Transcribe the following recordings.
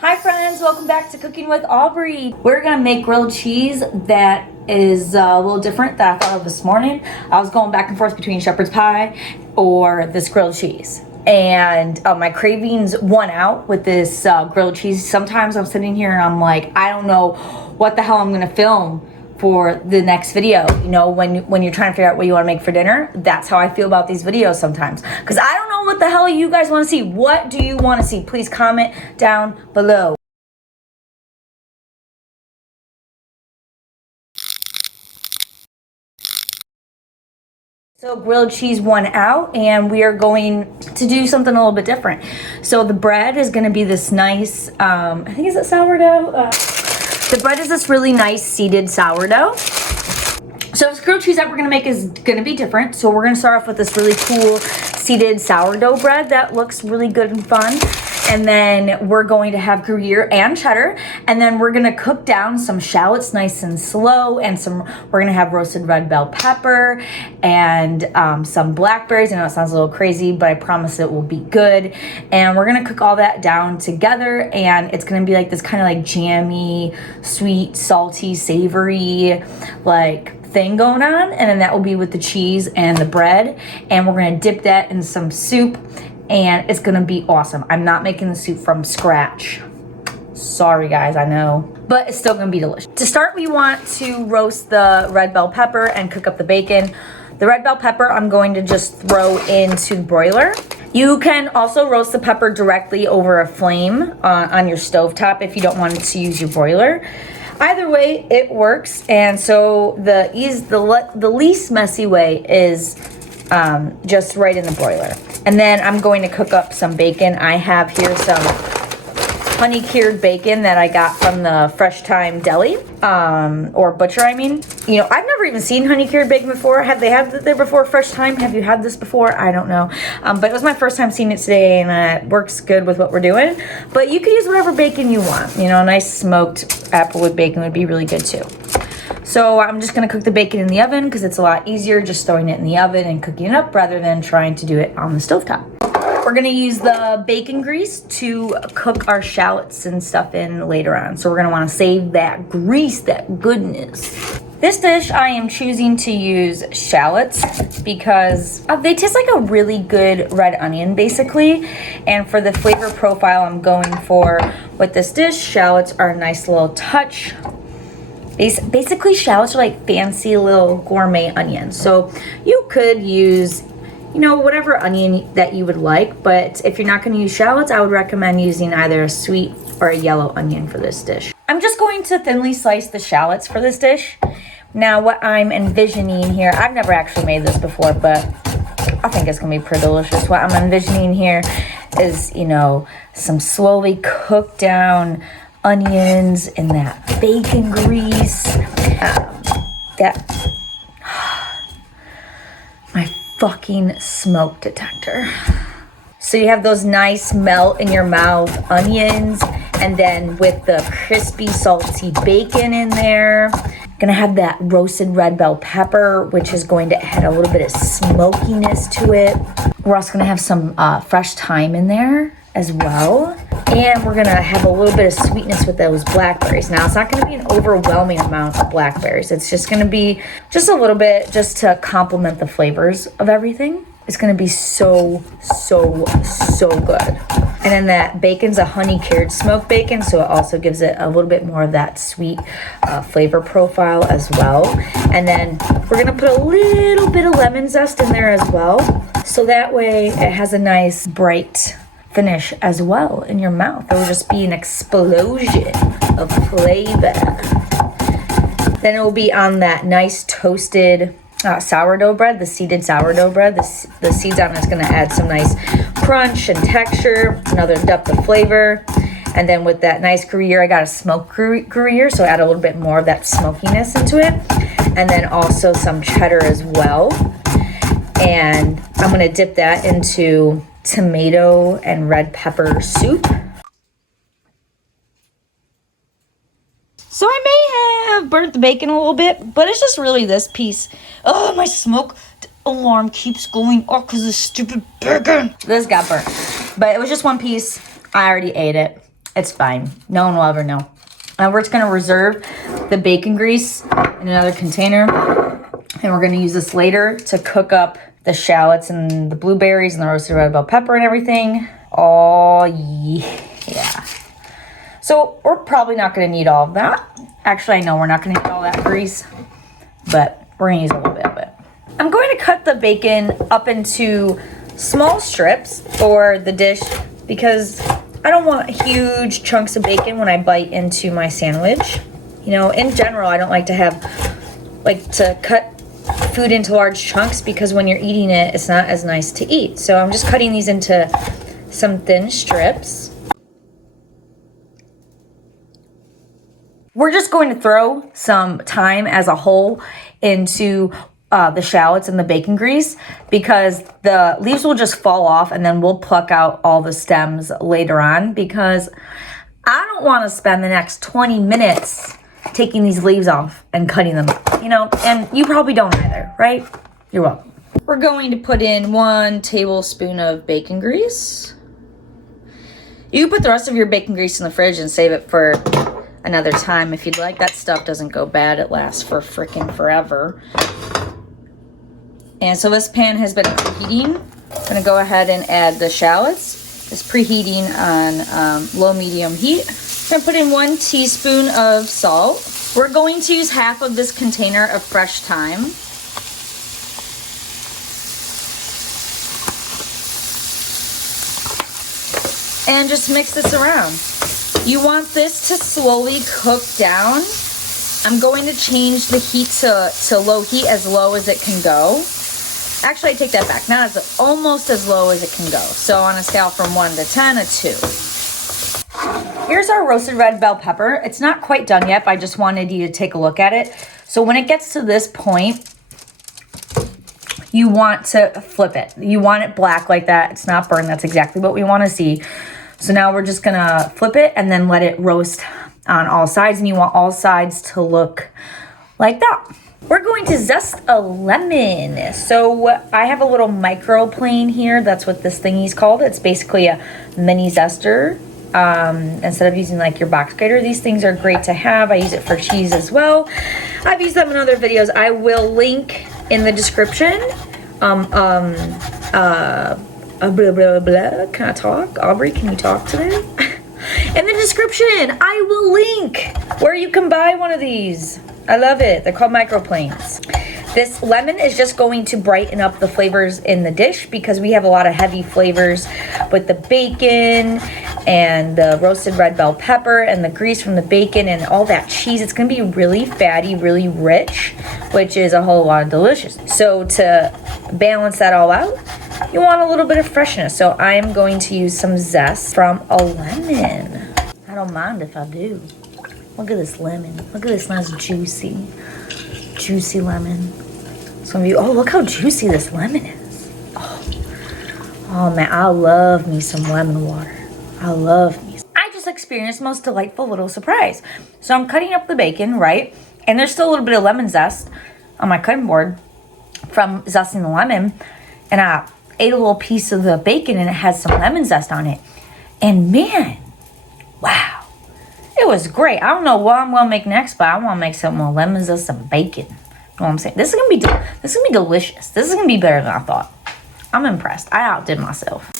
Hi friends, welcome back to Cooking with Aubrey. We're gonna make grilled cheese that is a little different that I thought of this morning. I was going back and forth between shepherd's pie or this grilled cheese. And my cravings won out with this grilled cheese. Sometimes I'm sitting here and I'm like, I don't know what the hell I'm gonna film for the next video. You know, when you're trying to figure out what you want to make for dinner, that's how I feel about these videos sometimes, because I don't know what the hell you guys want to see. What do you want to see? Please comment down below. So grilled cheese won out, and we are going to do something a little bit different. So the bread is going to be this nice, I think is it sourdough? The bread is this really nice seeded sourdough. So this grilled cheese that we're gonna make is gonna be different. So we're gonna start off with this really cool seeded sourdough bread that looks really good and fun. And then we're going to have Gruyere and cheddar. And then we're gonna cook down some shallots nice and slow, and we're gonna have roasted red bell pepper and some blackberries. I know it sounds a little crazy, but I promise it will be good. And we're gonna cook all that down together, and it's gonna be like this kind of like jammy, sweet, salty, savory, like thing going on. And then that will be with the cheese and the bread. And we're gonna dip that in some soup, and it's gonna be awesome. I'm not making the soup from scratch. Sorry guys, I know, but it's still gonna be delicious. To start, we want to roast the red bell pepper and cook up the bacon. The red bell pepper I'm going to just throw into the broiler. You can also roast the pepper directly over a flame on your stovetop if you don't want to use your broiler. Either way, it works. And so the least messy way is just right in the broiler. And then I'm going to cook up some bacon. I have here some honey cured bacon that I got from the Fresh Thyme deli, or butcher, I mean. You know, I've never even seen honey cured bacon before. Have they had it there before, Fresh Thyme? Have you had this before? I don't know. But it was my first time seeing it today, and it works good with what we're doing. But you can use whatever bacon you want. You know, a nice smoked applewood bacon would be really good too. So I'm just gonna cook the bacon in the oven because it's a lot easier just throwing it in the oven and cooking it up rather than trying to do it on the stovetop. We're gonna use the bacon grease to cook our shallots and stuff in later on. So we're gonna wanna save that grease, that goodness. This dish, I am choosing to use shallots because they taste like a really good red onion, basically. And for the flavor profile I'm going for with this dish, shallots are a nice little touch. Basically, shallots are like fancy little gourmet onions. So you could use, you know, whatever onion that you would like, but if you're not gonna use shallots, I would recommend using either a sweet or a yellow onion for this dish. I'm just going to thinly slice the shallots for this dish. Now, what I'm envisioning here, I've never actually made this before, but I think it's gonna be pretty delicious. What I'm envisioning here is, you know, some slowly cooked down onions in that bacon grease. My fucking smoke detector. So you have those nice melt in your mouth onions, and then with the crispy salty bacon in there. Gonna have that roasted red bell pepper, which is going to add a little bit of smokiness to it. We're also gonna have some fresh thyme in there as well. And we're gonna have a little bit of sweetness with those blackberries. Now, it's not gonna be an overwhelming amount of blackberries. It's just gonna be just a little bit just to complement the flavors of everything. It's gonna be so, so, so good. And then that bacon's a honey cured smoked bacon, so it also gives it a little bit more of that sweet flavor profile as well. And then we're gonna put a little bit of lemon zest in there as well. So that way it has a nice bright finish as well in your mouth. It will just be an explosion of flavor. Then it will be on that nice toasted sourdough bread, the seeded sourdough bread. The seeds on it's going to add some nice crunch and texture, another depth of flavor. And then with that nice Gruyere, I got a smoked Gruyere, so add a little bit more of that smokiness into it. And then also some cheddar as well. And I'm going to dip that into tomato and red pepper soup. So I may have burnt the bacon a little bit, but it's just really this piece. Oh, my smoke alarm keeps going off because of stupid bacon. This got burnt, but it was just one piece. I already ate it. It's fine. No one will ever know. Now we're just gonna reserve the bacon grease in another container, and we're gonna use this later to cook up the shallots and the blueberries and the roasted red bell pepper and everything. Oh yeah. So we're probably not gonna need all of that. Actually, I know we're not gonna need all that grease, but we're gonna use a little bit of it. I'm going to cut the bacon up into small strips for the dish because I don't want huge chunks of bacon when I bite into my sandwich. You know, in general, I don't like to cut food into large chunks because when you're eating it, it's not as nice to eat. So I'm just cutting these into some thin strips. We're just going to throw some thyme as a whole into the shallots and the bacon grease because the leaves will just fall off, and then we'll pluck out all the stems later on because I don't want to spend the next 20 minutes taking these leaves off and cutting them up, you know, and you probably don't either, right? You're welcome. We're going to put in 1 tablespoon of bacon grease. You can put the rest of your bacon grease in the fridge and save it for another time if you'd like. That stuff doesn't go bad. It lasts for freaking forever. And so this pan has been preheating. I'm gonna go ahead and add the shallots. It's preheating on low-medium heat. I'm gonna put in 1 teaspoon of salt. We're going to use half of this container of fresh thyme. And just mix this around. You want this to slowly cook down. I'm going to change the heat to low heat, as low as it can go. Actually, I take that back. Not as almost as low as it can go. So on a scale from 1 to 10, a 2. Here's our roasted red bell pepper. It's not quite done yet, but I just wanted you to take a look at it. So when it gets to this point, you want to flip it. You want it black like that. It's not burned. That's exactly what we want to see. So now we're just gonna flip it and then let it roast on all sides, and you want all sides to look like that. We're going to zest a lemon. So I have a little microplane here. That's what this thingy's called. It's basically a mini zester. Instead of using like your box grater, these things are great to have. I use it for cheese as well. I've used them in other videos. I will link in the description. Blah, blah, blah. Can I talk? Aubrey, can you talk today? In the description, I will link where you can buy one of these. I love it. They're called microplanes. This lemon is just going to brighten up the flavors in the dish because we have a lot of heavy flavors with the bacon and the roasted red bell pepper and the grease from the bacon and all that cheese. It's going to be really fatty, really rich, which is a whole lot of delicious. So to balance that all out, you want a little bit of freshness. So I'm going to use some zest from a lemon. I don't mind if I do. Look at this lemon. Look at this nice juicy lemon. Some of you, oh, look how juicy this lemon is. Oh man, I love me some lemon water. I love me. I just experienced the most delightful little surprise. So I'm cutting up the bacon, right? And there's still a little bit of lemon zest on my cutting board from zesting the lemon. And I ate a little piece of the bacon and it has some lemon zest on it. And man, wow. It was great. I don't know what I'm gonna make next, but I want to make something with lemon zest and bacon. You know what I'm saying? This is gonna be delicious. This is gonna be better than I thought. I'm impressed. I outdid myself.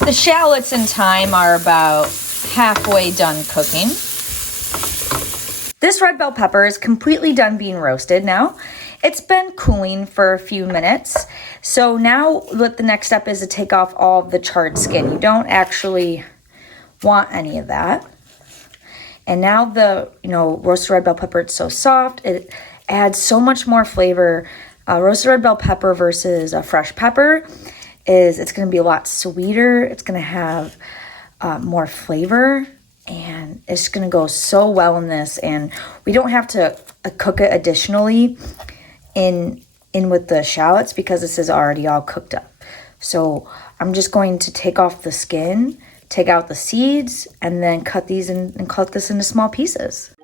The shallots and thyme are about halfway done cooking. This red bell pepper is completely done being roasted now. It's been cooling for a few minutes. So now what the next step is to take off all of the charred skin. You don't actually want any of that. And now the, roasted red bell pepper, it's so soft. It adds so much more flavor. Roasted red bell pepper versus a fresh pepper it's going to be a lot sweeter. It's going to have more flavor. And it's going to go so well in this. And we don't have to cook it additionally in with the shallots because this is already all cooked up. So I'm just going to take off the skin, take out the seeds, and then cut these and cut this into small pieces.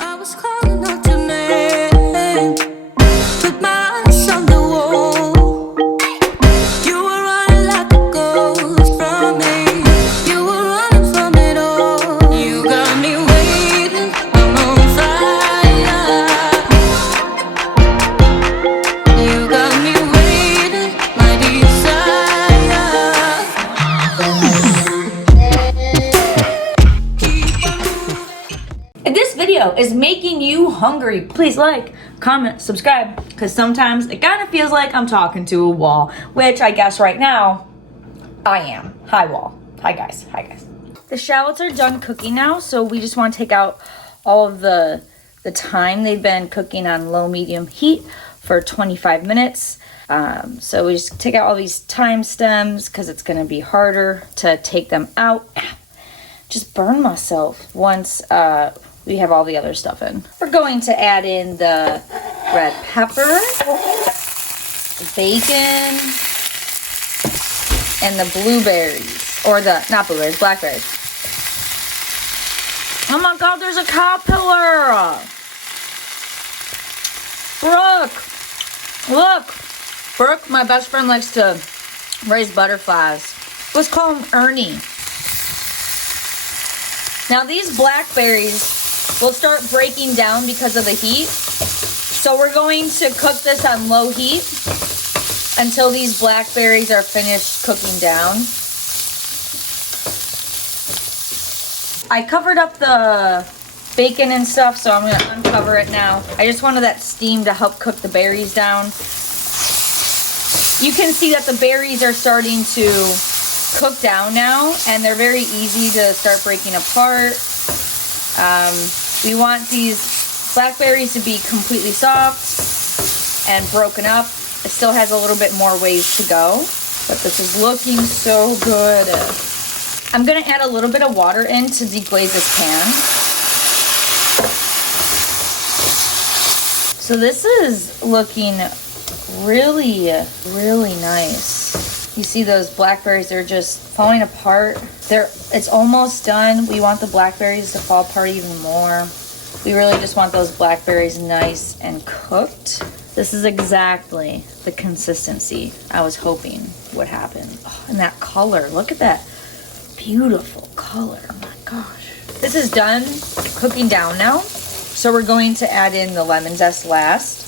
I was calling out your name, with my eyes on the wall. You were running like a ghost from me. You were running from video is making you hungry, please like, comment, subscribe, because sometimes it kind of feels like I'm talking to a wall, which I guess right now I am. Hi wall. Hi guys. Hi guys. The shallots are done cooking now, so we just want to take out all of the thyme. They've been cooking on low medium heat for 25 minutes. So we just take out all these thyme stems because it's going to be harder to take them out. Just burn myself once we have all the other stuff in. We're going to add in the red pepper, the bacon, and the blueberries, or the, not blueberries, blackberries. Oh my God, there's a caterpillar! Brooke, look. Brooke, my best friend, likes to raise butterflies. Let's call him Ernie. Now these blackberries will start breaking down because of the heat. So we're going to cook this on low heat until these blackberries are finished cooking down. I covered up the bacon and stuff, so I'm going to uncover it now. I just wanted that steam to help cook the berries down. You can see that the berries are starting to cook down now, and they're very easy to start breaking apart. We want these blackberries to be completely soft and broken up. It still has a little bit more ways to go, but this is looking so good. I'm going to add a little bit of water in to deglaze this pan. So this is looking really, really nice. You see those blackberries, they're just falling apart. It's almost done. We want the blackberries to fall apart even more. We really just want those blackberries nice and cooked. This is exactly the consistency I was hoping would happen. Oh, and that color, look at that beautiful color. Oh my gosh. This is done cooking down now. So we're going to add in the lemon zest last.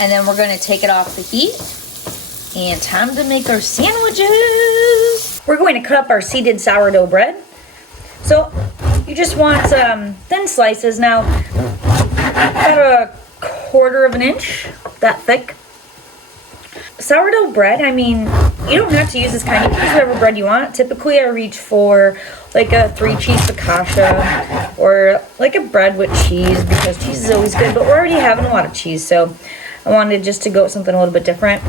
And then we're going to take it off the heat. And time to make our sandwiches. We're going to cut up our seeded sourdough bread. So you just want thin slices. Now, about 1/4 of an inch, that thick. Sourdough bread, I mean, you don't have to use this kind. You can use whatever bread you want. Typically, I reach for like a 3-cheese focaccia or like a bread with cheese, because cheese is always good, but we're already having a lot of cheese, so I wanted just to go with something a little bit different.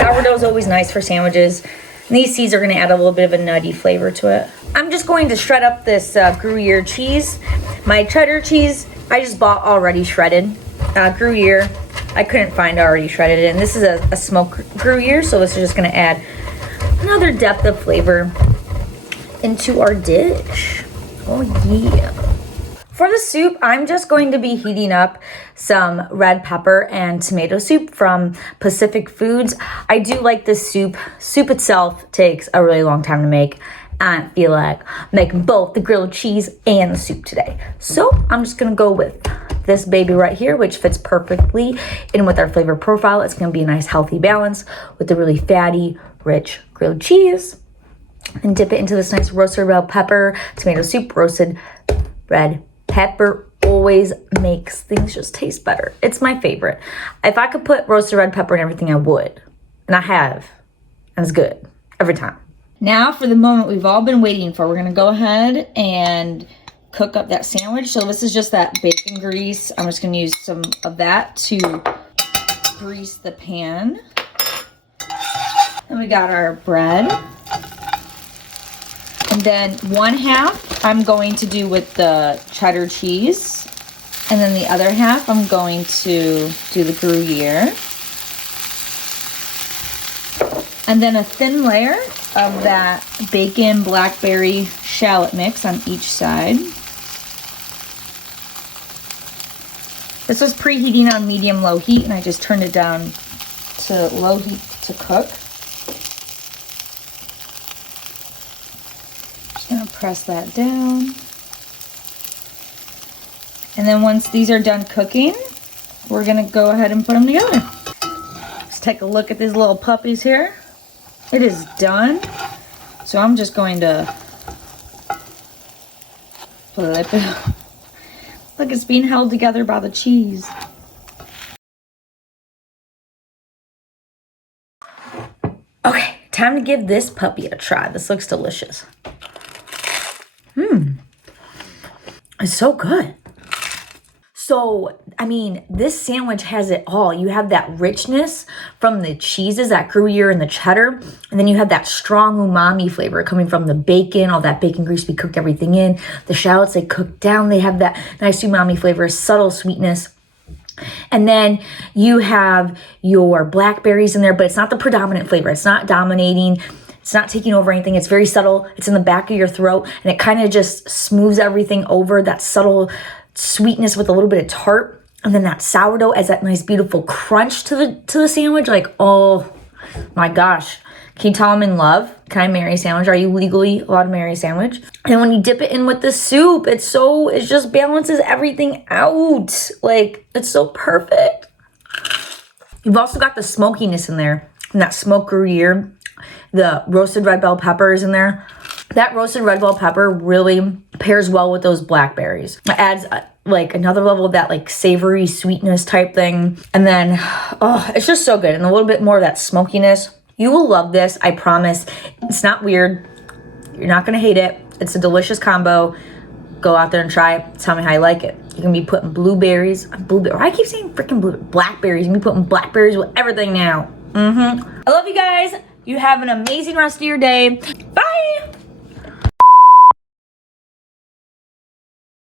Sourdough is always nice for sandwiches. And these seeds are going to add a little bit of a nutty flavor to it. I'm just going to shred up this Gruyere cheese. My cheddar cheese, I just bought already shredded. Gruyere, I couldn't find already shredded. And this is a smoked Gruyere, so this is just going to add another depth of flavor into our dish. Oh yeah. For the soup, I'm just going to be heating up some red pepper and tomato soup from Pacific Foods. I do like this soup. Soup itself takes a really long time to make. I feel like making both the grilled cheese and the soup today. So I'm just gonna go with this baby right here, which fits perfectly in with our flavor profile. It's gonna be a nice healthy balance with the really fatty, rich grilled cheese. And dip it into this nice roasted red pepper, tomato soup. Roasted red pepper always makes things just taste better. It's my favorite. If I could put roasted red pepper in everything, I would. And I have. And it's good. Every time. Now for the moment we've all been waiting for. We're going to go ahead and cook up that sandwich. So this is just that bacon grease. I'm just going to use some of that to grease the pan. And we got our bread. And then 1/2 I'm going to do with the cheddar cheese. And then the other half I'm going to do the Gruyere. And then a thin layer of that bacon blackberry shallot mix on each side. This was preheating on medium-low heat, and I just turned it down to low heat to cook. Gonna press that down. And then once these are done cooking, we're gonna go ahead and put them together. Let's take a look at these little puppies here. It is done. So I'm just going to Flip it. Look, it's being held together by the cheese. Okay, time to give this puppy a try. This looks delicious. It's so good. So, I mean, this sandwich has it all. You have that richness from the cheeses, that Gruyere and the cheddar, and then you have that strong umami flavor coming from the bacon, all that bacon grease we cooked everything in. The shallots, they cooked down. They have that nice umami flavor, subtle sweetness. And then you have your blackberries in there, but it's not the predominant flavor. It's not dominating. It's not taking over anything. It's very subtle. It's in the back of your throat, and it kind of just smooths everything over, that subtle sweetness with a little bit of tart. And then that sourdough adds that nice, beautiful crunch to the sandwich. Like, oh my gosh. Can you tell I'm in love? Can I marry a sandwich? Are you legally allowed to marry a sandwich? And when you dip it in with the soup, it just balances everything out. Like, it's so perfect. You've also got the smokiness in there, and that smoked Gruyere. The roasted red bell pepper is in there. That roasted red bell pepper really pairs well with those blackberries. It adds like another level of that like savory sweetness type thing. And then, oh, it's just so good. And a little bit more of that smokiness. You will love this, I promise. It's not weird. You're not gonna hate it. It's a delicious combo. Go out there and try it. Tell me how you like it. You can be putting blueberries. I keep saying freaking blackberries. You can be putting blackberries with everything now. I love you guys. You have an amazing rest of your day. Bye.